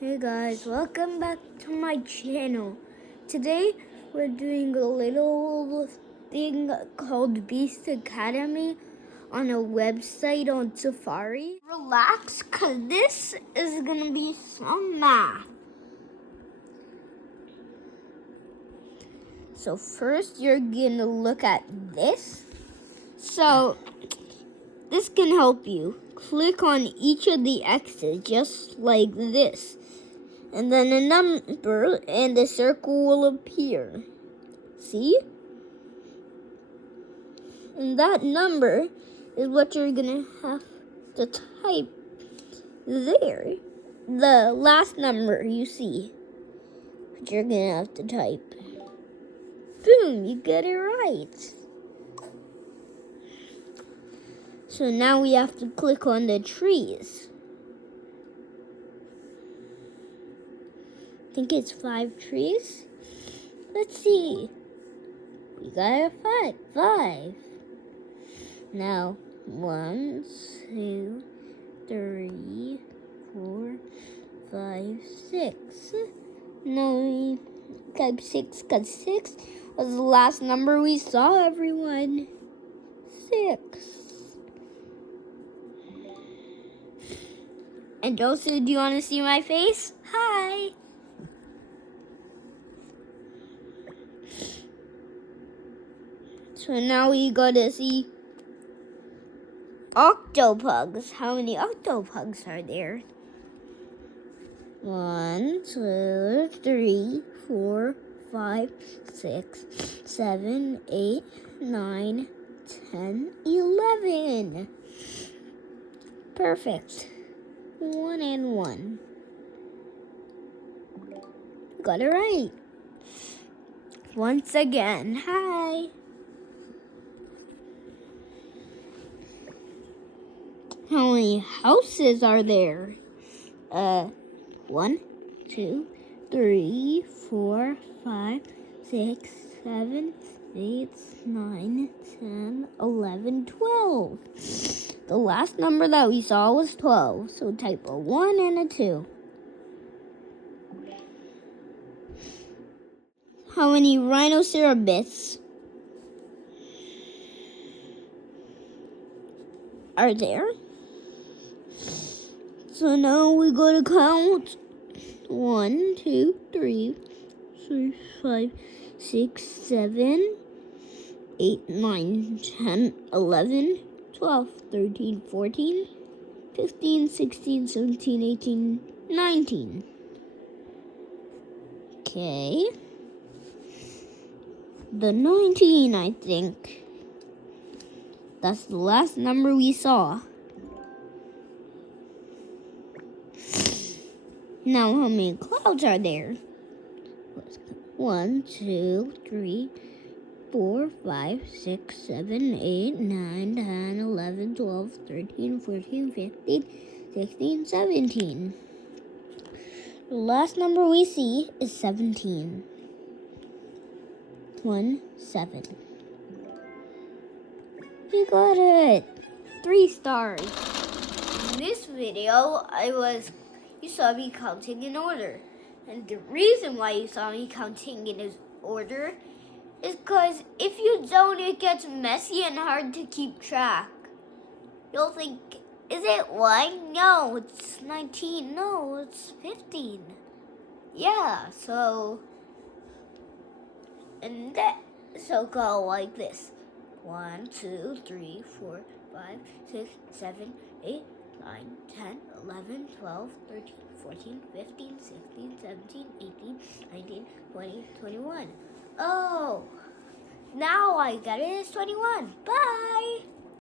Hey guys, welcome back to my channel. Today we're doing a little thing called Beast Academy on a website on Safari. Relax, cause this is gonna be some math. So first you're gonna look at this. So this can help you. Click on each of the X's just like this. And then a number and a circle will appear. See? And that number is what you're gonna have to type there. The last number you see, what you're gonna have to type. Boom, you get it right. So now we have to click on the trees. I think it's 5 trees. Let's see. We got a 5. Now, 1, 2, 3, 4, 5, 6. No, we got 6 because 6 was the last number we saw, everyone. 6. And Joseph, do you want to see my face? Hi. So now we gotta see octopugs. How many octopugs are there? 1, 2, 3, 4, 5, 6, 7, 8, 9, 10, 11. Perfect. 1 and 1. Got it right. Once again, hi. How many houses are there? 1, 2, 3, 4, 5, 6, 7, 8, 9, 10, 11, 12. The last number that we saw was 12, so type a 1 and a 2. How many rhinoceros are there? So now we gotta count 1, 2, 3, 4, 5, 6, 7, 8, 9, 10, 11, 12, 13, 14, 15, 16, 17, 18, 19. Okay. The 19, I think. That's the last number we saw. Now, how many clouds are there? 1, 2, 3, 4, 5, 6, 7, 8, 9, 10, 11, 12, 13, 14, 15, 16, 17. The last number we see is 17. 1, 7. You got it. 3 stars. In this video, you saw me counting in order. And the reason why you saw me counting in order is because if you don't, it gets messy and hard to keep track. You'll think, is it 1? No, it's 19. No, it's 15. Yeah, so go like this. 1, 2, 3, 4, 5, 6, 7, 8, 9, 10, 11, 12, 13, 14, 15, 16, 17, 18, 19, 20, 21. Oh, now I got it. It's 21. Bye.